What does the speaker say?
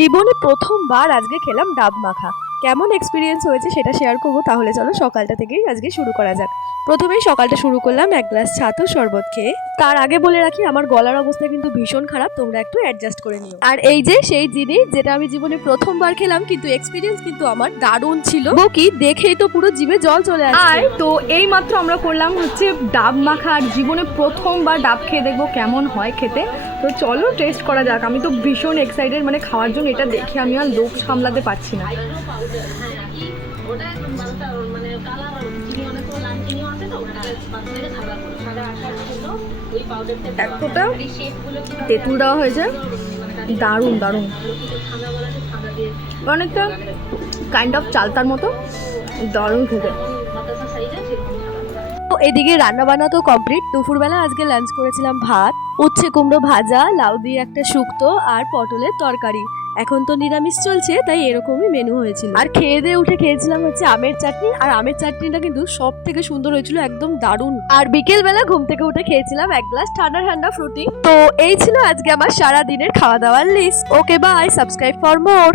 জীবনে প্রথমবার আজকে খেলাম ডাব মাখা। কেমন এক্সপিরিয়েন্স হয়েছে সেটা শেয়ার করবো। তাহলে চলো সকালটা থেকেই আজকে শুরু করা যাক। প্রথমেই সকালটা শুরু করলাম এক গ্লাস ছাতু শরবত খেয়ে। তার আগে বলে রাখি, আমার গলার অবস্থা কিন্তু ভীষণ খারাপ, তোমরা একটু অ্যাডজাস্ট করে নিও। আর এই যে সেই জিনিস যেটা আমি জীবনে প্রথমবার খেলাম, কিন্তু এক্সপিরিয়েন্স কিন্তু আমার দারুণ ছিল। কি দেখেই তো পুরো জিভে জল চলে আসছে। আর তো এই মাত্র আমরা করলাম হচ্ছে ডাব মাখা, আর জীবনে প্রথমবার ডাব খেয়ে দেখবো কেমন হয় খেতে। তো চলো টেস্ট করা যাক। আমি তো ভীষণ এক্সাইটেড, মানে খাওয়ার জন্য। এটা দেখে আমি আর লোভ সামলাতে পারছি না। এক ফোঁটা তেঁতুল দেওয়া হয়েছে, দারুণ দারুণ, অনেকটা কাইন্ড অফ চালতার মতো, দারুণ খেতে। তো এদিকে রান্না বান্না তো কমপ্লিট। দুপুরবেলা আজকে লাঞ্চ করেছিলাম ভাত, উচ্ছে কুমড়ো ভাজা, লাউ দিয়ে একটা শুক্তো আর পটলের তরকারি। এখন তো নিরামিষ চলছে, তাই এরকমই মেনু হয়েছিল। আর খেয়ে দিয়ে উঠে খেয়েছিলাম হচ্ছে আমের চাটনি। আর আমের চাটনিটা কিন্তু সব থেকে সুন্দর হয়েছিল, একদম দারুণ। আর বিকেল বেলা ঘুম থেকে উঠে খেয়েছিলাম এক গ্লাস ঠান্ডা ঠান্ডা ফ্রুটি। তো এই ছিল আজকে আমার সারা দিনের খাওয়া দাওয়ার list. Okay bye, subscribe for more.